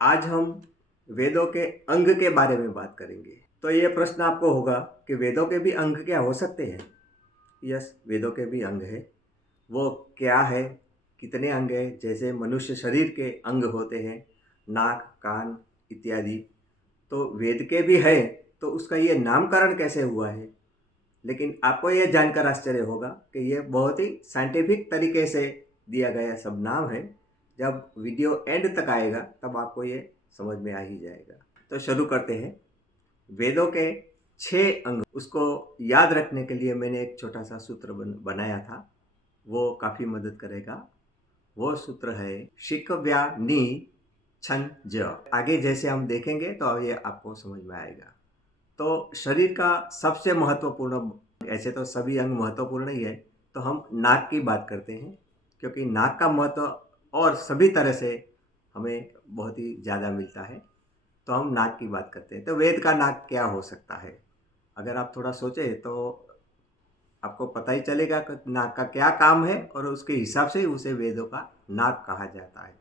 आज हम वेदों के अंग के बारे में बात करेंगे। तो ये प्रश्न आपको होगा कि वेदों के भी अंग क्या हो सकते हैं? यस, वेदों के भी अंग है। वो क्या है, कितने अंग हैं? जैसे मनुष्य शरीर के अंग होते हैं, नाक, कान इत्यादि। तो वेद के भी है, तो उसका ये नामकरण कैसे हुआ है? लेकिन आपको ये जानकर आश्चर्य होगा कि ये बहुत ही साइंटिफिक तरीके से दिया गया सब नाम है। जब वीडियो एंड तक आएगा तब आपको ये समझ में आ ही जाएगा। तो शुरू करते हैं। वेदों के 6 अंग, उसको याद रखने के लिए मैंने एक छोटा सा सूत्र बनाया था, वो काफ़ी मदद करेगा। वो सूत्र है शिक व्या नी छन ज। आगे जैसे हम देखेंगे तो ये आपको समझ में आएगा। तो शरीर का सबसे महत्वपूर्ण, ऐसे तो सभी अंग महत्वपूर्ण ही है, तो हम नाक की बात करते हैं क्योंकि नाक का महत्व और सभी तरह से हमें बहुत ही ज़्यादा मिलता है। तो हम नाक की बात करते हैं। तो वेद का नाक क्या हो सकता है? अगर आप थोड़ा सोचें तो आपको पता ही चलेगा कि नाक का क्या काम है और उसके हिसाब से ही उसे वेदों का नाक कहा जाता है।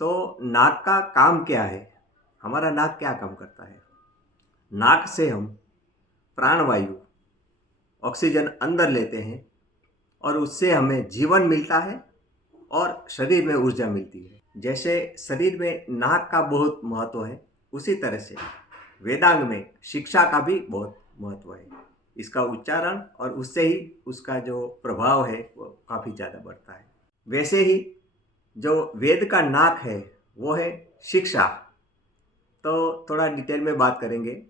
तो नाक का काम क्या है? हमारा नाक क्या काम करता है? नाक से हम प्राणवायु, ऑक्सीजन अंदर लेते हैं और उससे हमें जीवन मिलता है और शरीर में ऊर्जा मिलती है। जैसे शरीर में नाक का बहुत महत्व है, उसी तरह से वेदांग में शिक्षा का भी बहुत महत्व है। इसका उच्चारण और उससे ही उसका जो प्रभाव है वो काफ़ी ज़्यादा बढ़ता है। वैसे ही जो वेद का नाक है वो है शिक्षा। तो थोड़ा डिटेल में बात करेंगे,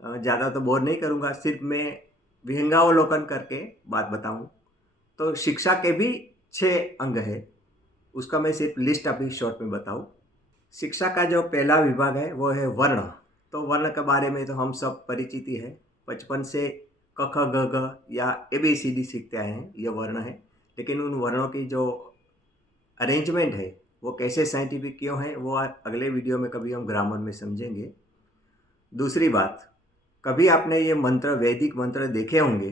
ज़्यादा तो बोर नहीं करूँगा, सिर्फ मैं विहंगावलोकन करके बात बताऊँ। तो शिक्षा के भी 6 अंग है, उसका मैं सिर्फ लिस्ट अभी शॉर्ट में बताऊँ। शिक्षा का जो पहला विभाग है वो है वर्ण। तो वर्ण के बारे में तो हम सब परिचित ही है, बचपन से क ख ग घ या ABCD सीखते आए हैं, ये वर्ण है। लेकिन उन वर्णों की जो अरेंजमेंट है वो कैसे साइंटिफिक क्यों है वो अगले वीडियो में कभी हम ग्रामर में समझेंगे। दूसरी बात, कभी आपने ये मंत्र, वैदिक मंत्र देखे होंगे,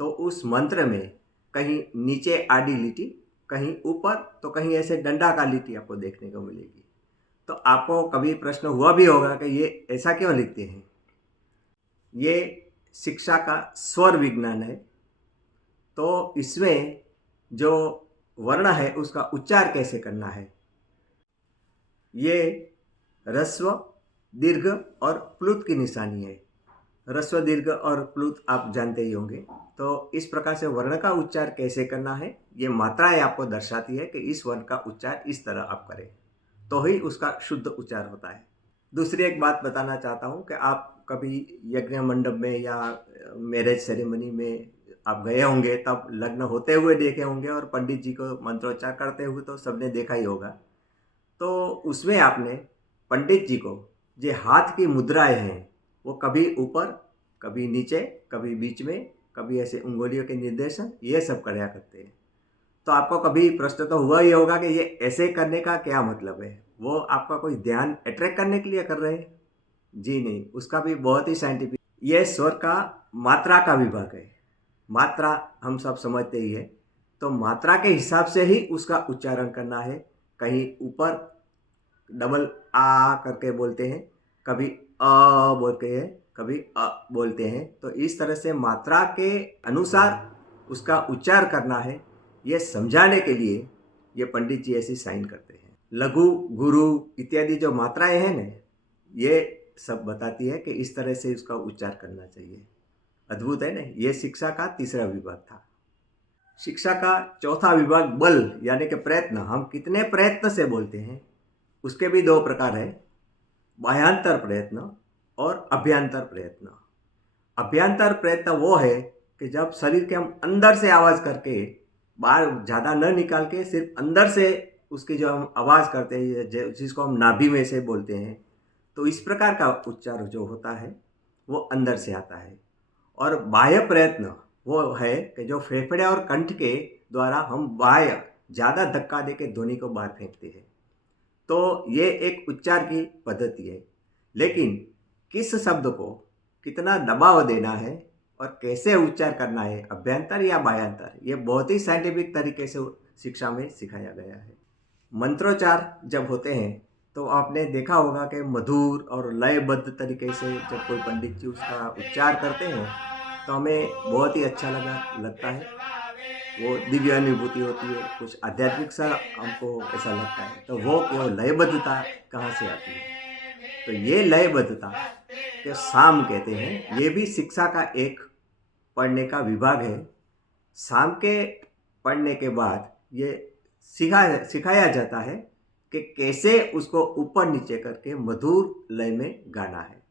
तो उस मंत्र में कहीं नीचे आड़ी लिटी, कहीं ऊपर, तो कहीं ऐसे डंडा का लिटी आपको देखने को मिलेगी। तो आपको कभी प्रश्न हुआ भी होगा कि ये ऐसा क्यों लिखते हैं? ये शिक्षा का स्वर विज्ञान है। तो इसमें जो वर्ण है उसका उच्चार कैसे करना है, ये ह्रस्व, दीर्घ और प्लुत की निशानी है। ह्रस्व, दीर्घ और प्लुत आप जानते ही होंगे। तो इस प्रकार से वर्ण का उच्चार कैसे करना है, ये मात्राएं आपको दर्शाती है कि इस वर्ण का उच्चार इस तरह आप करें, तो ही उसका शुद्ध उच्चार होता है। दूसरी एक बात बताना चाहता हूँ कि आप कभी यज्ञ मंडप में या मैरिज सेरेमनी में आप गए होंगे, तब लग्न होते हुए देखे होंगे और पंडित जी को मंत्रोच्चार करते हुए तो सबने देखा ही होगा। तो उसमें आपने पंडित जी को जो हाथ की मुद्राएं हैं वो कभी ऊपर, कभी नीचे, कभी बीच में, कभी ऐसे उंगलियों के निर्देशन, ये सब कराया करते हैं। तो आपको कभी प्रश्न तो हुआ ही होगा कि ये ऐसे करने का क्या मतलब है? वो आपका कोई ध्यान अट्रैक्ट करने के लिए कर रहे हैं? जी नहीं, उसका भी बहुत ही साइंटिफिक, ये स्वर का मात्रा का विभाग है। मात्रा हम सब समझते ही है, तो मात्रा के हिसाब से ही उसका उच्चारण करना है। कहीं ऊपर डबल आ करके बोलते हैं, कभी अ बोलते हैं, कभी अ बोलते हैं। तो इस तरह से मात्रा के अनुसार उसका उच्चार करना है, ये समझाने के लिए ये पंडित जी ऐसी साइन करते हैं। लघु, गुरु इत्यादि जो मात्राएं हैं ना, ये सब बताती है कि इस तरह से उसका उच्चार करना चाहिए। अद्भुत है ना? ये शिक्षा का तीसरा विभाग था। शिक्षा का चौथा विभाग बल, यानी कि प्रयत्न। हम कितने प्रयत्न से बोलते हैं, उसके भी 2 प्रकार है, बाह्यांतर प्रयत्न और अभ्यंतर प्रयत्न। अभ्यंतर प्रयत्न वो है कि जब शरीर के हम अंदर से आवाज़ करके, बाहर ज़्यादा न निकाल के, सिर्फ अंदर से उसकी जो हम आवाज़ करते हैं, जिसको हम नाभि में से बोलते हैं, तो इस प्रकार का उच्चार जो होता है वो अंदर से आता है। और बाह्य प्रयत्न वो है कि जो फेफड़े और कंठ के द्वारा हम बाह्य ज़्यादा धक्का दे के ध्वनि को बाहर फेंकते हैं। तो ये एक उच्चार की पद्धति है। लेकिन किस शब्द को कितना दबाव देना है और कैसे उच्चार करना है, अभ्यंतर या बाह्यांतर, ये बहुत ही साइंटिफिक तरीके से शिक्षा में सिखाया गया है। मंत्रोच्चार जब होते हैं तो आपने देखा होगा कि मधुर और लयबद्ध तरीके से जब कोई पंडित जी उसका उच्चार करते हैं तो हमें बहुत ही अच्छा लगता है। वो दिव्य अनुभूति होती है, कुछ आध्यात्मिक सा हमको ऐसा लगता है। तो वो लयबद्धता कहाँ से आती है? तो ये लयबद्धता के साम कहते हैं। ये भी शिक्षा का एक पढ़ने का विभाग है। साम के पढ़ने के बाद ये सिखाया जाता है कि कैसे उसको ऊपर नीचे करके मधुर लय में गाना है।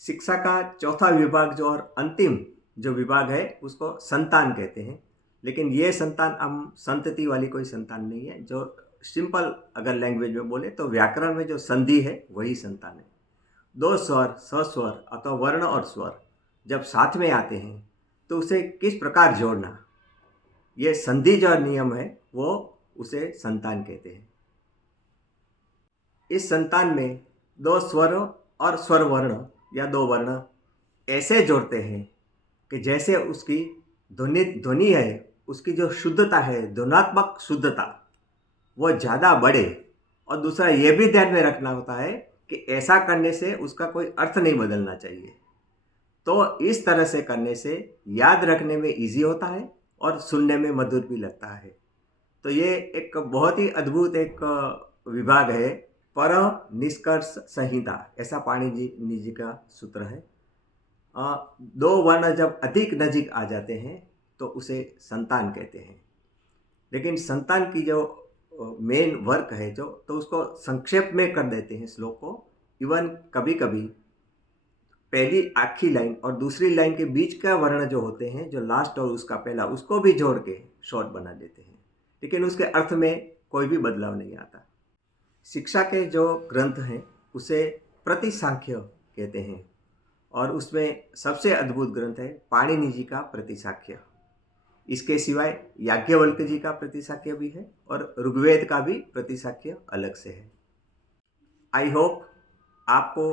शिक्षा का चौथा विभाग जो और अंतिम जो विभाग है उसको संतान कहते हैं। लेकिन ये संतान हम संतति वाली कोई संतान नहीं है। जो सिंपल अगर लैंग्वेज में बोले तो व्याकरण में जो संधि है वही संतान है। दो स्वर, सस्वर अथवा वर्ण और स्वर जब साथ में आते हैं तो उसे किस प्रकार जोड़ना, ये संधि जो नियम है वो उसे संतान कहते हैं। इस संतान में दो स्वर और स्वर वर्ण या दो वर्ण ऐसे जोड़ते हैं कि जैसे उसकी ध्वनि है, उसकी जो शुद्धता है, ध्वनात्मक शुद्धता, वो ज़्यादा बढ़े। और दूसरा ये भी ध्यान में रखना होता है कि ऐसा करने से उसका कोई अर्थ नहीं बदलना चाहिए। तो इस तरह से करने से याद रखने में इजी होता है और सुनने में मधुर भी लगता है। तो ये एक बहुत ही अद्भुत एक विभाग है। पर निष्कर्ष संहिता ऐसा पाणिनि जी का सूत्र है। दो वर्ण जब अधिक नजीक आ जाते हैं तो उसे संतान कहते हैं। लेकिन संतान की जो मेन वर्क है जो, तो उसको संक्षेप में कर देते हैं श्लोक को। इवन कभी कभी पहली आखिरी लाइन और दूसरी लाइन के बीच का वर्ण जो होते हैं, जो लास्ट और उसका पहला, उसको भी जोड़ के शॉर्ट बना देते हैं। लेकिन उसके अर्थ में कोई भी बदलाव नहीं आता। शिक्षा के जो ग्रंथ हैं उसे प्रतिसांख्य कहते हैं और उसमें सबसे अद्भुत ग्रंथ है पाणिनि जी का प्रतिसांख्य। इसके सिवाय याज्ञवल्क्य जी का प्रतिसांख्य भी है और ऋग्वेद का भी प्रतिसांख्य अलग से है। आई होप आपको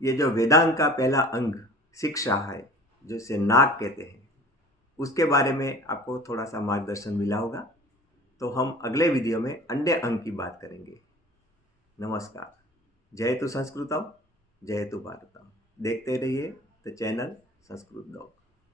ये जो वेदांत का पहला अंग शिक्षा है, जिसे नाक कहते हैं, उसके बारे में आपको थोड़ा सा मार्गदर्शन मिला होगा। तो हम अगले वीडियो में अन्य अंग की बात करेंगे। नमस्कार। जयतु संस्कृतम, जयतु भारतम। देखते रहिए द चैनल संस्कृत दो।